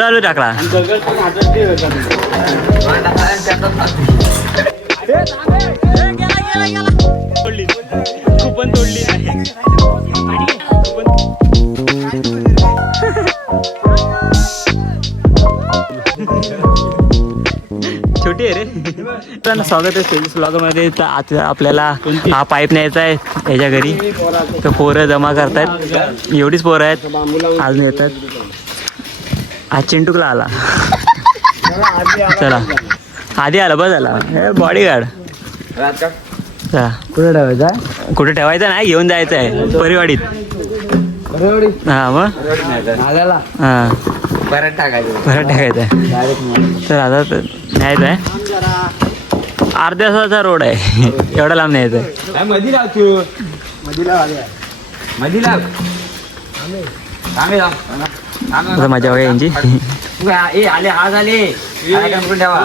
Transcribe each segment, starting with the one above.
चालू टाकला कुपन तोडली छोटी आहे रे. तर स्वागत आहे सेल्स ब्लॉगमध्ये. तर आता आपल्याला हा पाईप न्यायचा आहे याच्या घरी. तर पोरं जमा करतायत, एवढीच पोरं आहेत आज येतात. आज चिंटूकला आला, चला आधी आला बस आला बॉडीगार्ड. चला कुठे ठेवायचा कुठे ठेवायचं नाही, घेऊन जायचं आहे परिवाडीत. हा मग हा परत टाकायचं परत टाकायचं आहे. तर आता न्यायचं आहे. अर्ध्या तासाचा रोड आहे, एवढा लांब न्यायचं आहे. मधी लाव तू मधी लाव आता मजा बघा यांची. आले आज आले ठेवा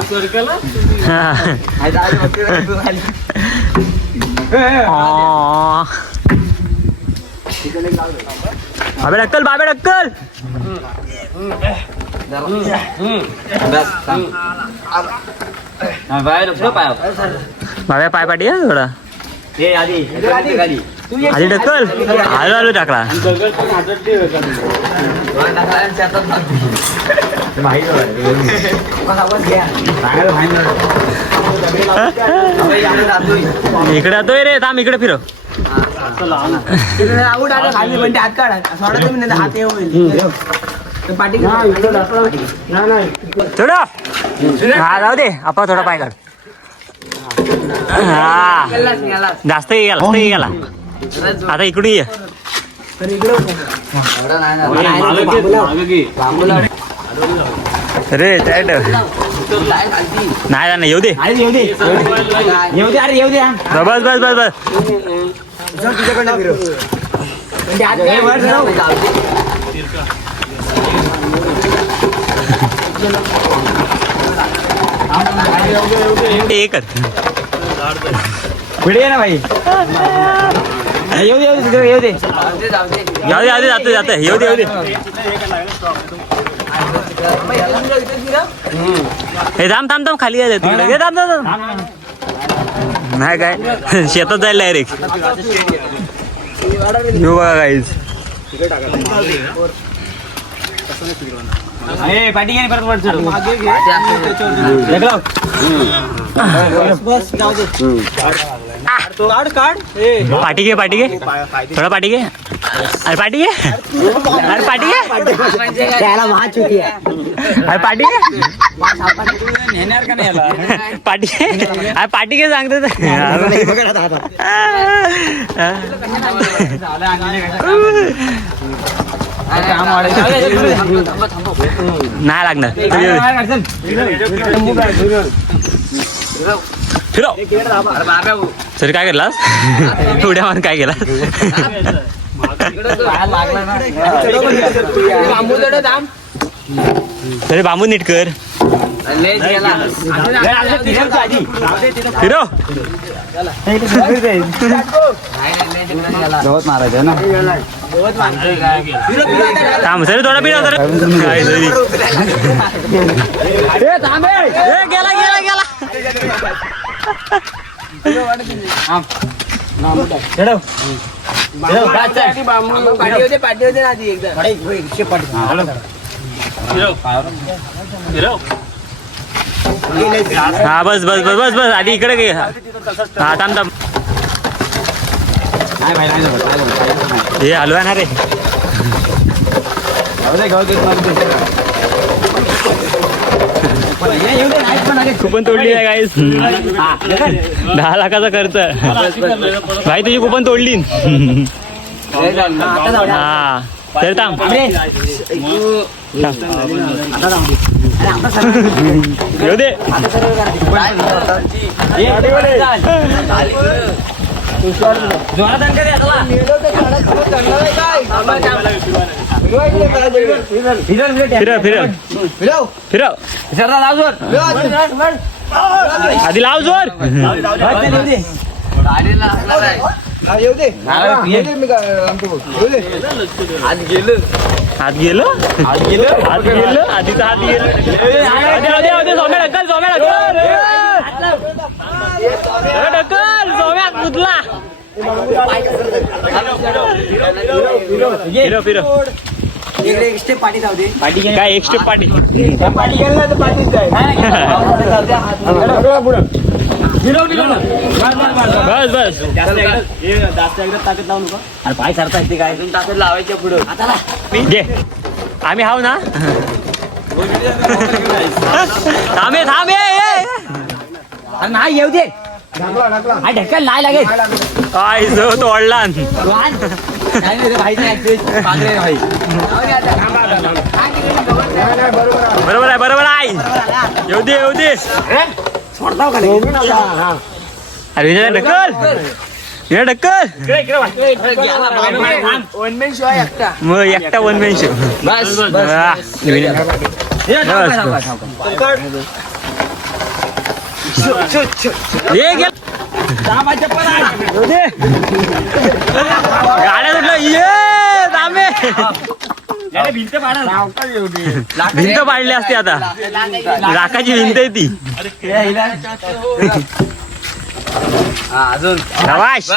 बाबे डक्कल बाबे डक्कल. बाबा पाय पाठी आहे थोडा आधी ढक्कल. आलो आलो टाकला इकडे येतोय रे. थांब इकडे फिरव. थोडं हा जाऊ दे. आपण थोडा पाय काढ. हा जास्त गेला. आता इकडून ये. अरे टाईट नाही जाणार. येऊ दे बस बस बस बस. एक भिडे ना भाई. येऊ दे जाते येऊ दे. हे थांब खाली आहे तिकडे. थांब नाही काय शेतात जायला डायरेक्ट. येऊ बघा काहीच पाठी परत पाठी घे थोडा पाठी घे. अरे पाठी घे. अरे पाठी घे. अरे पाठी घे. पाठी घे. अरे पाठी घे सांगते. नाही लागणार. फिरव सर. काय केलास उड्या मारून? काय केलास? तरी बांबू नीट कर. फिरव मारायचं ना. थांब सर थोडा फिरव तर. गेला हा बस बस बस बस बस. आधी इकडे घे. हा थांब. हे हलवा ना रे. कुपन तोडली आहे गाईस. 10 लाखाचा खर्च. भाई तुझी कुपन तोडली. हा तर थांब. येऊ दे. फिरव आधी लाव जोर. हात गेलं आधीच हात गेलं ढकल सोम्या कुठला फिरो काय एक स्टेप पाठी बस बस ताकद लावू नका अरे पाय सरता येते काय ताकद लावायच्या पुढं घे आम्ही हाव ना थांबे नाही येऊ दे ढक्कन नाही लागेल काय जो तोडला बरोबर आहे येऊ दे अरे ढकल मग एकटा वन मॅन शो गाड्या सुटलं भिंत पाडली असते आता लाखाची भिंत आहे ती अजून प्रवास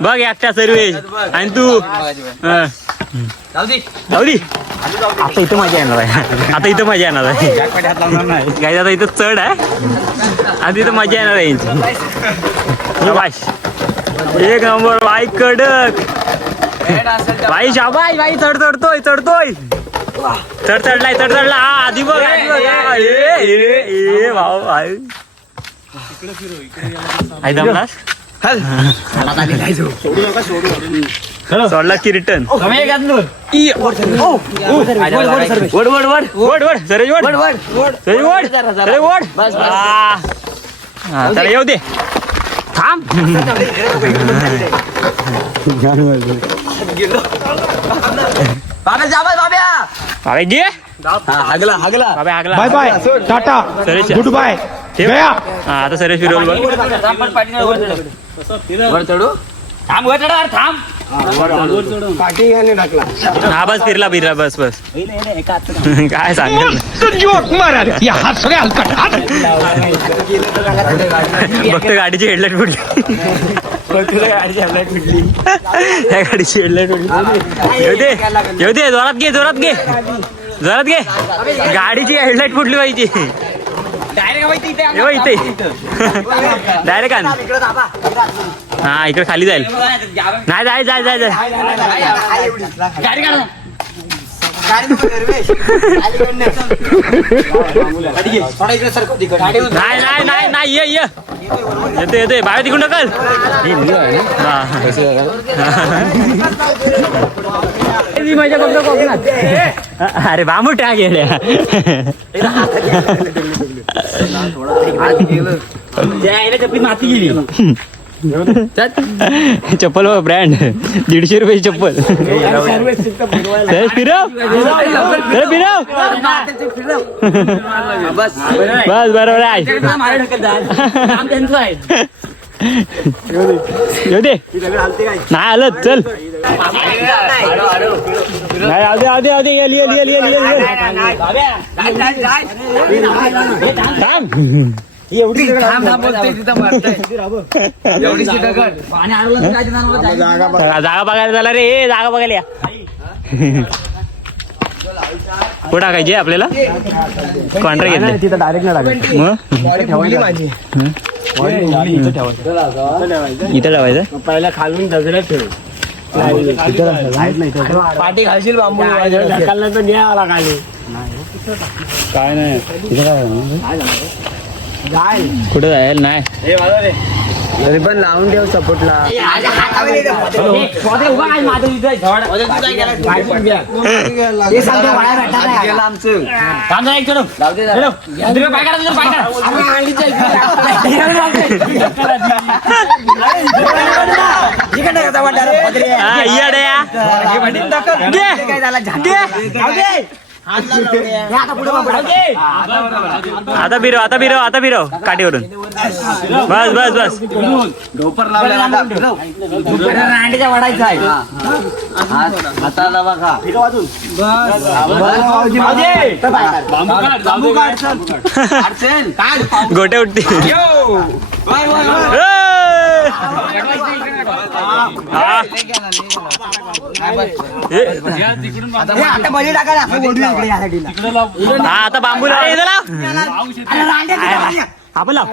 बघ एकटा सर्वेश आणि तू जाऊ दे आता इथं मजा येणार आहे काय आता इथं चढ आहे आणि तिथं मजा येणार आहे शाबाश एक नंबर बाई कडक बाई शाबाश बाई चढतोय चढला हा आधी बघ भाऊ भाई आई दमलास सोडला की रिटर्न चला येऊ दे थांब बाबा घे bye bye tata good bye गया आता सरेश फिरवल बघ हा बस फिरला बस काय सांगेल फक्त गाडीची हेडलाईट फुटली त्या गाडीची हेडलाईट फुटली येऊ दे जोरात घे गाडीची हेडलाईट फुटली पाहिजे इथे डायरेक्ट आण हा इकडे खाली जाईल नाही जाय नाही ये येते बाहेर तिकडून ढकल अरे बांबू टाक गेल्या माती गेली चप्पल ब्रँड 150 रुपयाची चप्पल फिरव बस बरोबर आहे येऊ दे नाही आलं चल जागा बघायला झाला रे जागा बघायला या कुठं टाकायची आपल्याला कॉन्ट्रॅक्ट घेतलं तिथं डायरेक्ट नाही टाकायचं इथं ठेवायचं पहिला खालून दगड्यात ठेव पाठी घालशील बांबू ढकलला तर न्याय आला खाली काय नाही कुठं जायला नाही तरी पण लावून ठेव सपोर्टला आता बिरव काठीवरून बस बस बस. डोपर लावला रांडीच्या वाढायचा आहे. हाताला बघा गोटे उठते. आता बांबू आपण लाव.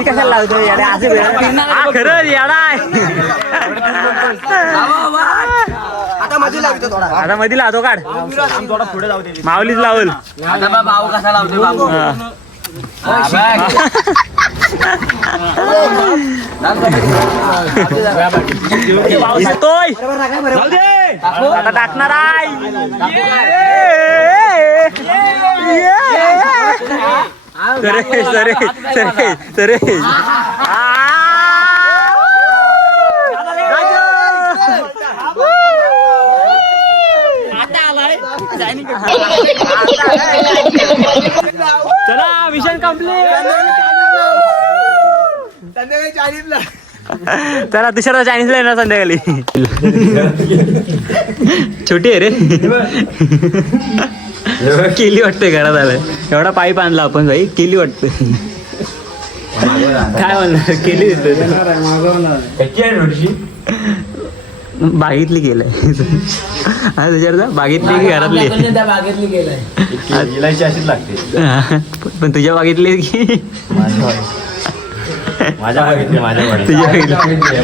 कशाला लावतो खरं याडा आहे. आता मध्ये लावतो काढ. माऊलीच लावल. भाऊ कसा लावतो बाबू दिसतोय. आता टाकणार आहे. सरे सरे सरे सरे चला मिशन कंप्लीट. चला दुसऱ्या चायनीजला येणार संध्याकाळी. छोटी आहे रे. केली वाटते घरात आलं. एवढा पाईप आणला आपण भाई. केली वाटते. काय म्हणणार केली बागेतली केलंय. हा त्याच्यावर बागेतली की घरातली. पण तुझ्या बागेतली की माझ्या बघितली तुझ्या बागेतली.